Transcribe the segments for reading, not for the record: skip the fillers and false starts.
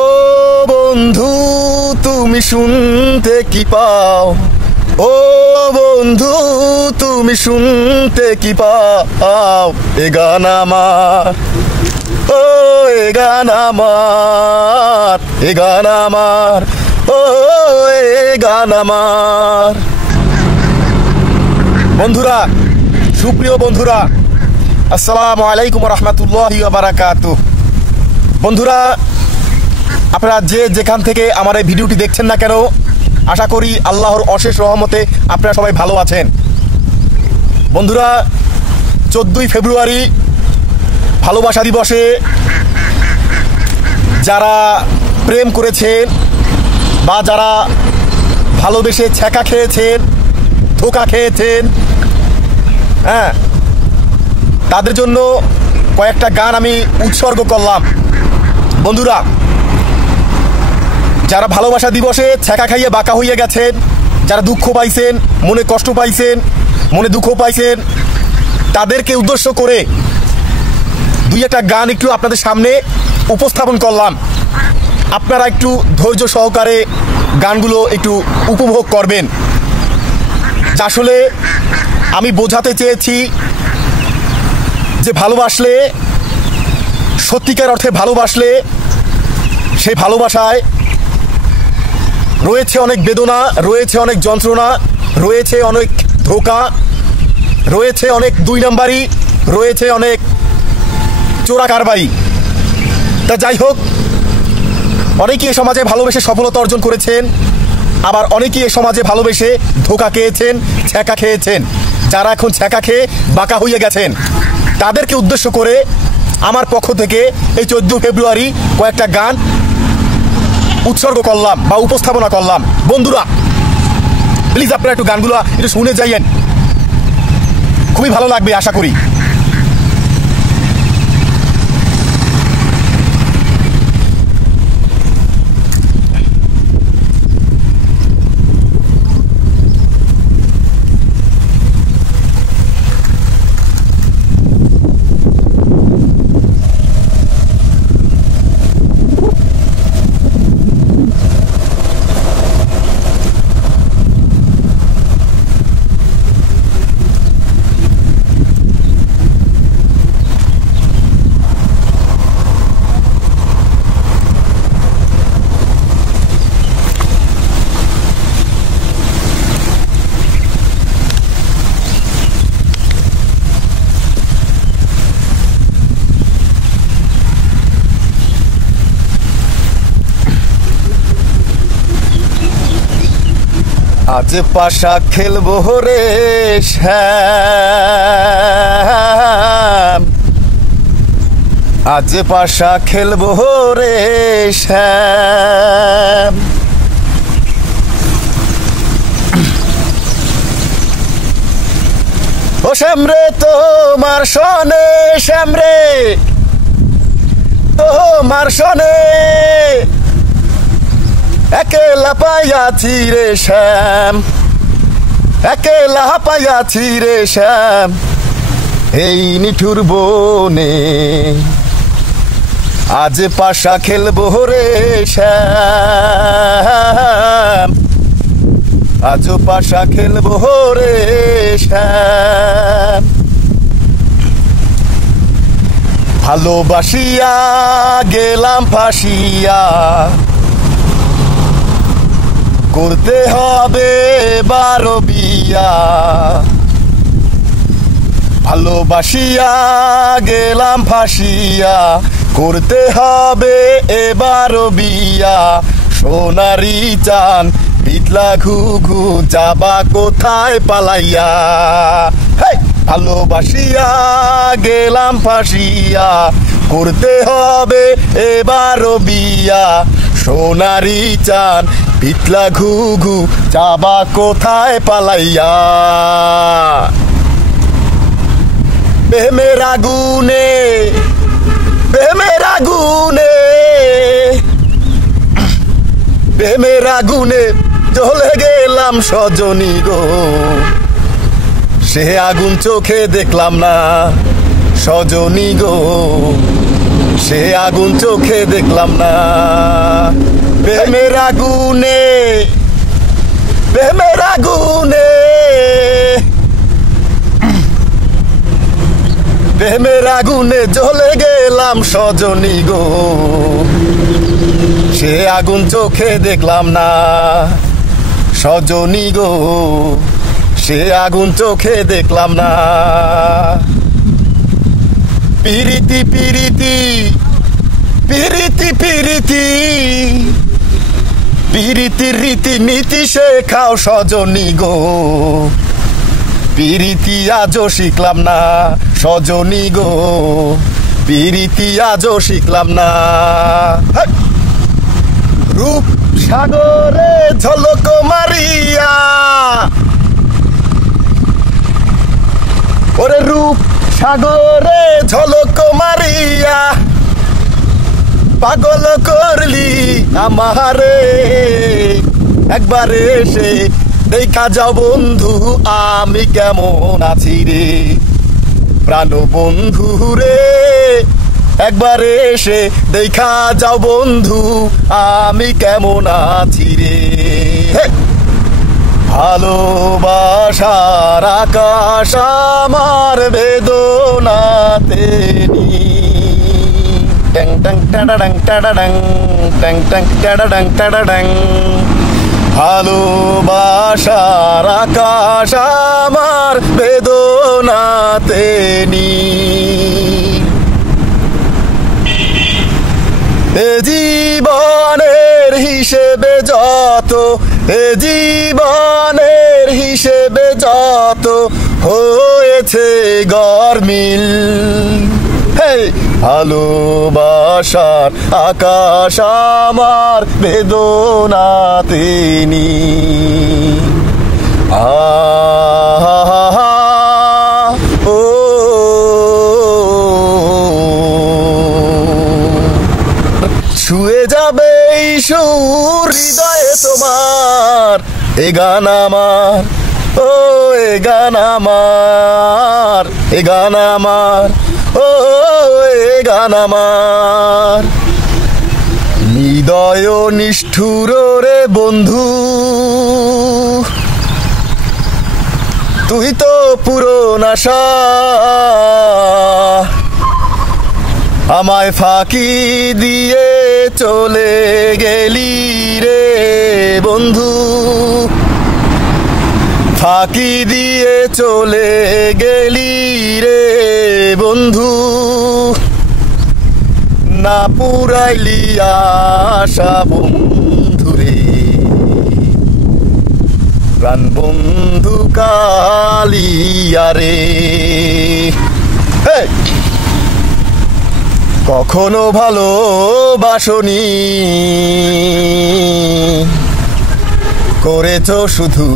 ও বন্ধু তুমি শুনতে কি পাও, ও বন্ধু তুমি শুনতে কি পাও, এ গান আমার, ও এ গান আমার, এ গান আমার, ও এ গান আমার। বন্ধুরা, সুপ্রিয় বন্ধুরা, আসসালামু আলাইকুম রহমতুল্লাহি ওয়া বারাকাতুহু। বন্ধুরা, আপনারা যে যেখান থেকে আমার এই ভিডিওটি দেখছেন না কেন, আশা করি আল্লাহর অশেষ রহমতে আপনারা সবাই ভালো আছেন। বন্ধুরা, 14ই ফেব্রুয়ারি ভালোবাসা দিবসে যারা প্রেম করেছেন বা যারা ভালোবেসে ছ্যাঁকা খেয়েছেন, ধোঁকা খেয়েছেন, হ্যাঁ, তাদের জন্য কয়েকটা গান আমি উৎসর্গ করলাম। বন্ধুরা, যারা ভালোবাসা দিবসে ছ্যাঁকা খাইয়ে বাঁকা হইয়া গেছেন, যারা দুঃখ পাইছেন, মনে কষ্ট পাইছেন, মনে দুঃখ পাইছেন, তাদেরকে উদ্দেশ্য করে দুই একটা গান একটু আপনাদের সামনে উপস্থাপন করলাম। আপনারা একটু ধৈর্য সহকারে গানগুলো একটু উপভোগ করবেন। আসলে আমি বোঝাতে চেয়েছি যে ভালোবাসলে, সত্যিকার অর্থে ভালোবাসলে, সেই ভালোবাসায় রয়েছে অনেক বেদনা, রয়েছে অনেক যন্ত্রণা, রয়েছে অনেক ধোঁকা, রয়েছে অনেক দুই নাম্বারি, রয়েছে অনেক চোরা কারবারি। তা যাই হোক, অনেকেই এ সমাজে ভালোবেসে সফলতা অর্জন করেছেন, আবার অনেকেই এ সমাজে ভালোবেসে ধোঁকা খেয়েছেন, ছ্যাঁকা খেয়েছেন। যারা এখন ছ্যাঁকা খেয়ে বাঁকা হয়ে গেছেন, তাদেরকে উদ্দেশ্য করে আমার পক্ষ থেকে এই 14 ফেব্রুয়ারি কয়েকটা গান উৎসর্গ করলাম বা উপস্থাপনা করলাম। বন্ধুরা, প্লিজ আপনারা একটু গানগুলো একটু শুনে যাইয়েন, খুবই ভালো লাগবে আশা করি। আজ পাশা খেলবো রে শ্যাম, আজ পাশা খেলবো রে শ্যাম। ও শ্যাম রে তোমার সনে, শ্যাম রে তোমার সনে একেলা পাইয়াছি রে শ্যাম, একেলা পাইয়াছি রে শ্যাম, এই নিঠুর বনে আজ পাশা খেলবো রে শ্যাম, আজ পাশা খেলবো রে শ্যাম। ভালোবাসিয়া গেলাম ফাঁসিয়া, করতে হবে 12 বিয়া। ভালোবাসিয়া গেলাম ফাঁসিয়া, করতে হবে এবার বিয়া। সোনারি চান পিতলা ঘুঘু, যাবা কোথায় পালাইয়া। ভালোবাসিয়া গেলাম ফাঁসিয়া, করতে হবে এবার বিয়া। সোনারি চান পিতলা ঘুঘু, যাবা কোথায় পালাইয়া। প্রেমের আগুনে, প্রেমের আগুনে, প্রেমের আগুনে জ্বলে গেলাম গেলাম সজনী গো, সে আগুন চোখে দেখলাম না সজনী গো, সে আগুন চোখে দেখলাম না। প্রেমের আগুনে, প্রেমের আগুনে, প্রেমের আগুনে জ্বলে গেলাম সজনী গো, সে আগুন চোখে দেখলাম না সজনী গো, সে আগুন চোখে দেখলাম না। পিরিতি পিরিতি পিরিতি পিরিতি পিরিতির রীতি নীতি শেখাও সজনী গো, পিরিতি আজও শিখলাম না সজনী গো, পিরিতি আজও শিখলাম না। রূপ সাগরে ঝলক মারিয়া, ওরে রূপ সাগরে ঝলক মারিয়া পাগল করলি আমারে, একবারে এসে দেখা যাও বন্ধু আমি কেমন আছি রে, প্রাণ বন্ধু রে, একবারে এসে দেখা যাও বন্ধু আমি কেমন আছি রে। ভালোবাসার আকাশ আমার বেদনাতে নি, টং টং টাডাডং টাডাডং, টং টং টাডাডং টাডাডং। ভালোবাসার আকাশ আমার বেদনাতে নি, এ জীবনের হিসেবে যত, এ জীবনের হিসেবে যত হয়েছে গরমিল, ভালোবাসার আকাশ আমার বেদনাতে নি। ও ছুঁয়ে যাবে এই সুর হৃদয়ে তোমার, এ গান আমার, ও এ গান আমার, এ গান আমার, ও এ গান আমার। হৃদয় নিষ্ঠুর রে বন্ধু, তুই তো পুরোন আশা, আমায় ফাঁকি দিয়ে চলে গেলি রে বন্ধু, ফাঁকি দিয়ে চলে গেলি রে বন্ধু, না পুরাইলি আশা বন্ধু রে, প্রাণ বন্ধু কালিয়া রে। কখনো ভালোবাসনি, করেছ শুধু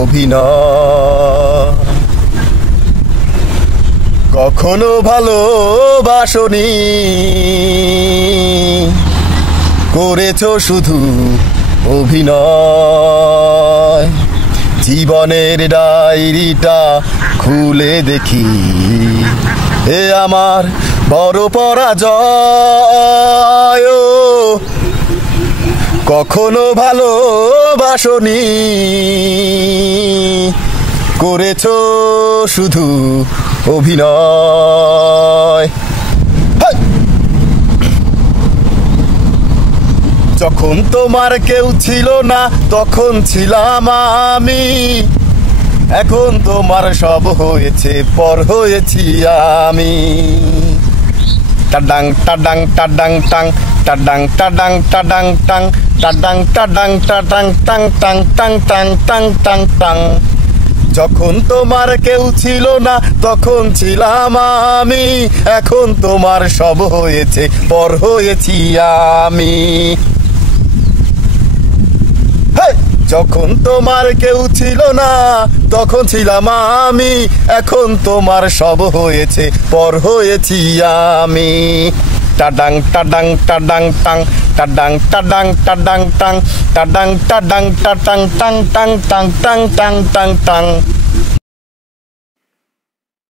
অভিনয়, কখনো ভালোবাসনি, করেছ শুধু অভিনয়। জীবনের ডায়েরিটা খুলে দেখি, এ আমার বড় পরাজয়, কখনো ভালোবাসনি, করেছ শুধু অভিনয়। যখন তোমার কেউ ছিল না তখন ছিলাম আমি, এখন তোমার সব হয়েছে পর হয়েছি আমি। টাডাং টাডাং টাডাং টাং, টাডাং টাডাং টাডাং টাং, টাডাং টাডাং টাডাং টাং টাং টাং টাং টাং টাং টাং। যখন তোমার কেউ ছিল না তখন ছিলাম আমি, এখন তোমার সব হয়েছে পর হয়েছি আমি। যখন তোমার কেউ ছিল না তখন ছিলাম আমি, এখন তোমার সব হয়েছে পর হয়েছি আমি। টাডাং টাডাং টাডাং টাং, টাডাং টাডাং টাডাং টাং টাডাং টাডাং টাটাং টাং টাং টাং টাং টাং টাং টাং